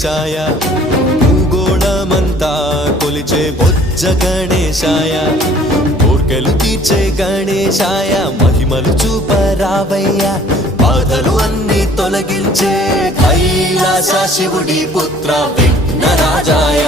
గణేశాయ భూగోళమంతా కొలిచే బొజ్జ గణేశాయ కోర్కెలు తీర్చే గణేశాయ మహిమలు చూపరావయ్యా బాధలు అన్ని తొలగించే కైలాస శివుడి పుత్ర విఘ్నరాజాయ